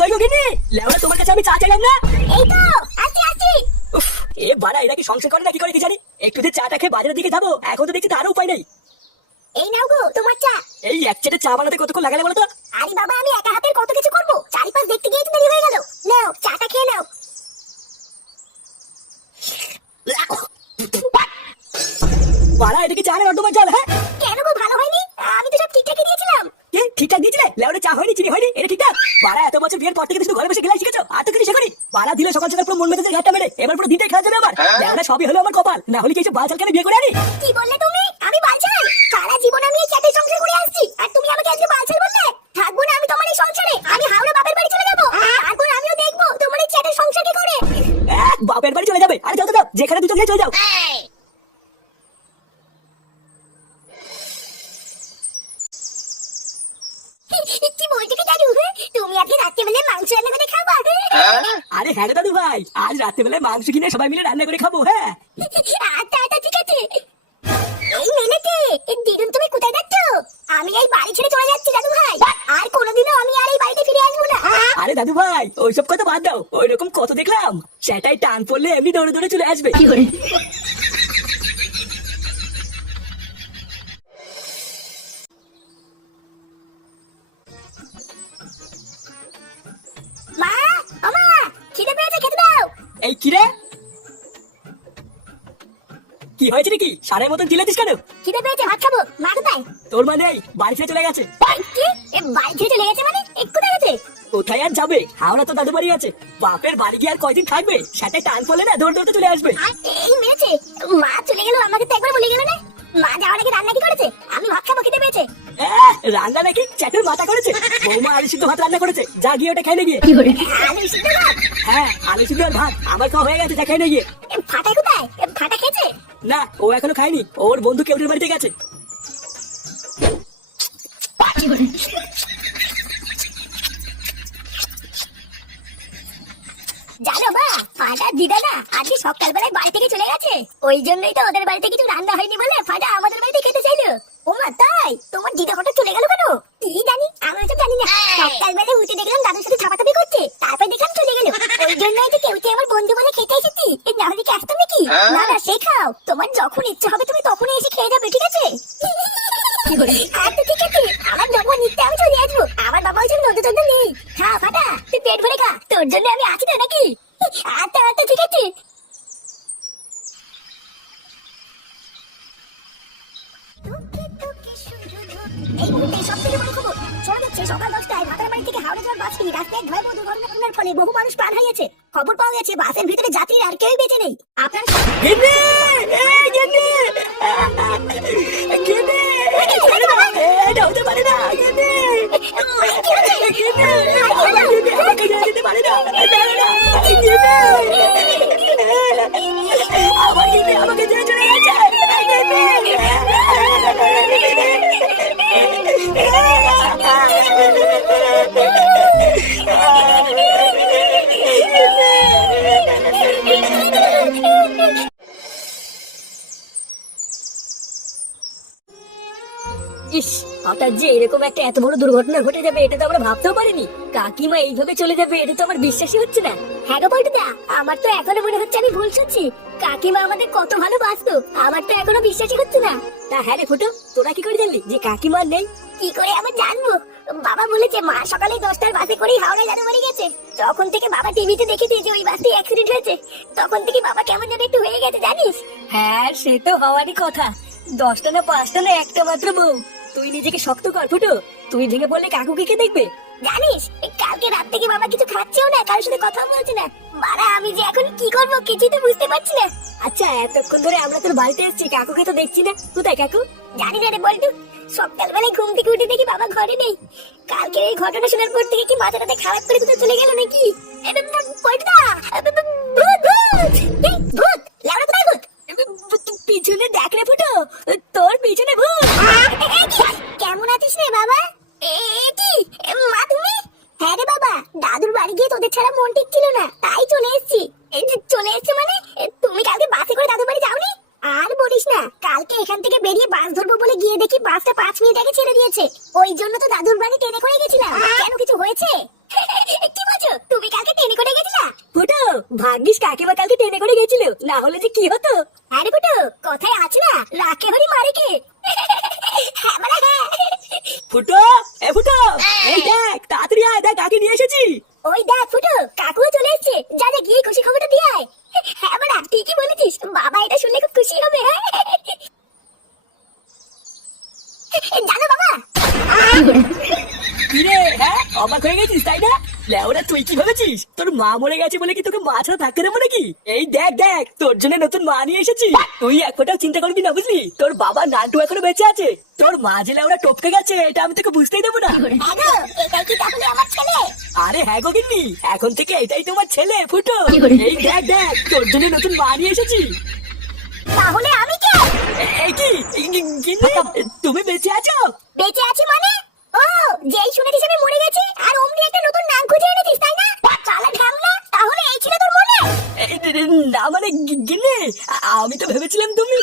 কই গো গিন্নি, লেওরা তোমার কাছে আমি চা চাইলাম না। এই তো আসছি আসছি। উফ, এ বাড়া এরা কি সংসার করে না কি করে কি জানি। একটু যে চাটা খেয়ে বাজারের দিকে যাবো, এখন তো দেখছি তারও উপায় নেই। এই নাও গো তোমার চা। এই এক চেটে চা বানাতে কতক্ষণ লাগালে বলো তো? আরে বাবা আমি একা হাতের কত কিছু করবো, চারিপাশ দেখতে গিয়ে তো দেরি হয়ে গেল। নাও চাটা খেয়ে নাও। বাড়া এটা কি চা না তোমার জল? হ্যাঁ কেন গো ভালো হয়নি? আমি তো সব ঠিকঠাকই দিয়েছিলাম। কে ঠিকঠাক দিয়েছিলে? লেওরা চা হয়নি, চিনি হয়নি, এটা ঠিকঠাক? বাড়া এত বছর বিয়ের পর থেকে শুধু ঘরে বসে গেলাই শিখেছো, আর তো কিছু শেখনি। বাড়া দিলে সকাল সকাল পুরো মন মেজাজে ঘাটটা মেরে এবার পুরো দিনটাই খাওয়া যাবে আমার। লেওরা সবই হলো আমার কপাল, না হলে কি এসব বালছাল কেন বিয়ে করে আনি? কি বললে তুমি? আমি বালছাল? সারা জীবন আমি এই চ্যাটের সংসার করে আসছি, আর তুমি আমাকে আজকে বালছাল বললে? থাকবো না আমি তোমার এই সংসারে, আমি হাওড়া বাপের বাড়ি চলে যাবো। তারপর আমিও দেখবো তোমার এই চ্যাটের সংসার কি করে। বাপের বাড়ি চলে যাবে? আরে যাও তো যাও, যেখানে দুটো গিয়ে চলে যাও। কি বলছো কি দাদু? তুমি আজকে রাত্রিবেলা মাংস রান্না করে খাবো? আরে হ্যাঁ রে দাদু ভাই, আজ রাত্রেবেলায় মাংস কিনে সবাই মিলে রান্না করে খাবো। হ্যাঁ আচ্ছা আচ্ছা ঠিক আছে। এই মেলেতে দিদুন তুমি কোথায় যাচ্ছ? আমি এই বাড়ি ছেড়ে চলে যাচ্ছি দাদু ভাই, আর কোনোদিনও আমি আর এই বাড়িতে ফিরে আসবো না। আরে দাদু ভাই ওইসব কথা বাদ দাও, ওই রকম কত দেখলাম, সেটাই টান পড়লে এমনি দৌড়ে দৌড়ে চলে আসবে। মা ও মা, খিদে পেয়েছে, খেতে দাও। এই কি রে, কি হয়েছে নাকি? সারের মতন চিল্লাতিস কেন? খিদে পেয়েছে, ভাত খাবো। মা কোথায়? তোর মা নেই, বাড়ি ছেড়ে চলে গেছে। কি? বাড়ি ছেড়ে চলে গেছে মানে? কোথায় গেছে? কোথায় আর যাবে, হাওড়া তো দাদু বাড়ি আছে। বাপের বাড়ি গিয়ে আর কয়দিন থাকবে, সেটাই টান পড়লে না দৌড় দৌড়তে চলে আসবে। আর এই মেরেছে, মা চলে গেল, আমাকে তো একবার বলে গেল না। মা যাওয়ার আগে রান্না কি করেছে? আমি ভাত খাবো, খিদে পেয়েছে। রান্না নাকি চ্যাটের মাথা করেছে? বৌমা আলু সিদ্ধ ভাত রান্না করেছে, যা গিয়ে ওটা খাইলে গিয়ে। আলু সিদ্ধ ভাত? হ্যাঁ আলু সিদ্ধ আর ভাত আমার খাওয়া হয়ে গেছে, যা খাইলে গিয়ে। ফাটা কোথায়? ফাটা খেয়েছে? না ও এখনো খায়নি, ওর বন্ধু কেউটের বাড়িতে গেছে। জানো মা, ফাটা দিদা না আজকে সকালবেলায় বাড়ি থেকে চলে গেছে। ওই জন্যই তো ওদের বাড়িতে কিছু রান্না হয়নি বলে ফাটা আমাদের বাড়িতে খেতে চাইলো। ও মা তাই? তোমার দিদা হঠাৎ চলে গেল কেন? কি জানি, আমি তো জানি না। সকালবেলায় উঠে দেখলাম দাদুর সাথে ঝাপাঝাপি করছে, তারপর দেখলাম চলে গেল। ওই জন্যই তো কেউটি আমার বন্ধু বলে খেতে এসেছি, না হলে কি আসতাম নাকি? না না শেখাও, তোমার যখন ইচ্ছে হবে তুমি তখনই এসে খেয়ে যাবে, ঠিক আছে? আচ্ছা ঠিক আছে, আমার যখন ইচ্ছে আমি চলে আসবো। আমার বাবা ওই জন্য নদী টদী নেই। খা ফাটা, তুই পেট ভরে খা, তোর জন্য আমি আছি তো নাকি? আচ্ছা আচ্ছা ঠিক আছে। এই মুহূর্তে সব থেকে বড় খবর শোনা যাচ্ছে, সকাল 10টায় ভাতার বাড়ি থেকে হাওড়া যাওয়ার বাসটি রাস্তায় ভয়াবহ দুর্ঘটনার ফলে বহু মানুষ প্রাণ হারিয়েছে। খবর পাওয়া গেছে বাসের ভিতরে যাত্রীরা আর কেউই বেঁচে নেই। আপনার গিন্নি! এই গিন্নি! গিন্নি! এটা হতে পারে না, গিন্নি! গিন্নি! আমার গিন্নি আমাকে যেতে দিতে পারে না, জানো না? গিন্নি! আমার গিন্নি আমাকে ছেড়ে চলে গেছে, গিন্নি! ইস, হঠাৎ যে এরকম একটা এত বড় দুর্ঘটনা ঘটে যাবে এটা তো আমরা ভাবতেও পারিনি। কাকিমা এইভাবে চলে যাবে এটা তো আমার বিশ্বাসই হচ্ছে না। হ্যাঁ গো বলটুদা, আমার তো এখনো মনে হচ্ছে আমি ভুল শুনছি। কাকিমা আমাদের কত ভালোবাসতো, আমার তো এখনো বিশ্বাসই হচ্ছে না। তা হ্যাঁ রে ফুটো, তোরা কি করে জানলি যে কাকিমা আর নেই? কি করে আমার জানবো? বাবা বলেছে মা সকালে 10টার বাসে করেই হাওড়া দাদু বাড়ি গেছে। তখন থেকে বাবা টিভিতে দেখেছে যে ওই বাসটি অ্যাক্সিডেন্ট হয়েছে, তখন থেকে বাবা কেমন যেন একটু হয়ে গেছে জানিস। হ্যাঁ সে তো হওয়ারই কথা, 10টা না 5টা না একটা মাত্র বউ। তুই নিজেকে শক্ত কর ফুটো, তুই ভেঙে বললে কাকুকে কে দেখবে? জানিস কালকে রাত থেকে বাবা কিছু খাচ্ছেও না, কারোর সাথে কথা বলছে না। বাড়া আমি যে এখন কি করবো কিছুই তো বুঝতে পারছি না। আচ্ছা এতক্ষণ ধরে আমরা তোর বাড়িতে এসেছি, কাকুকে তো দেখছি না, কোথায় কাকু? জানি না রে বল্টু, সকালবেলায় ঘুম থেকে উঠে দেখি বাবা ঘরে নেই। কালকে এই ঘটনা শোনার পর থেকে কি মাথাটাতে খারাপ করে কোথাও চলে গেল নাকি? পল্টুদা, ভূত ভূত ভূত, লাউড়া কোথায় ভূত? পিছনে দেখ রে ফুটো, তোর পিছনে ভূত। কেমন আছিস রে বাবা? কি মা তুমি? হ্যাঁ রে বাবা, দাদুর বাড়ি গিয়ে তোদের ছাড়া মন ঠিক ছিল না, তাই চলে এসেছি। চলে এসেছি মানে তুমি কালকে বাসে করে দাদুর বাড়ি যাওনি? আর বলিস না, কালকে এখান থেকে বেরিয়ে বাস ধরবো বলে গিয়ে দেখি বাসটা 5 মিনিট আগে ছেড়ে দিয়েছে। ওই জন্য তো দাদুর বাড়ি ট্রেনে করে গেছিলাম। কেন কিছু হয়েছে? কি ভাগ্যিস কাকিমা কালকে ট্রেনে করে গেছিল, না হলে যে কি হতো। আরে ফুটো, কথায় আছে না, রাখে হরি মারে কে। হ্যাঁ মানে হ্যাঁ। ফুটো, এ ফুটো, এই দেখ তাড়াতাড়ি আয়, দেখ কাকে নিয়ে এসেছি। ওই দেখ ফুটো, কাকুও চলে এসেছে, যা যা গিয়ে খুশি খবরটা দিয়ে আয়। হ্যাঁ মানে ঠিকই বলেছিস, বাবা এটা শুনলে খুব খুশি হবে। জানো বাবা, কিরে, হ্যাঁ অবাক হয়ে গেছিস তাই না? লেওরা তুই কি ভেবেছিস তোর মা মরে গেছে বলে কি তোকে মা ছাড়া থাকতে দেবো নাকি? এই দেখ দেখ তোর জন্য নতুন মা নিয়ে এসেছি। তুই এক ফোঁটাও চিন্তা করবি না, বুঝলি? তোর বাবা নান্টু এখনো বেঁচে আছে, তোর মা যে লেওরা টপকে গেছে এটা আমি তোকে বুঝতেই দেবো না। হ্যাঁ গো, এটাই কি তাহলে আমার ছেলে? আরে হ্যাঁ গো গিন্নি, এখন থেকে এটাই তোমার ছেলে ফুটো। এই দেখ দেখ তোর জন্য নতুন মা নিয়ে এসেছি। তাহলে আমি কে? এই কি গিন্নি, তুমি বেঁচে আছো? বেঁচে আছি মানে? ও, যেই শুনেছিস আমি মরে গেছি আর অমনি একটা নতুন নাম খুঁজে এনেছিস তাই না? চালা ঢামলা, তাহলে এই ছিল তোর মনে? না মানে গিন্নি, আমি তো ভেবেছিলাম তুমি।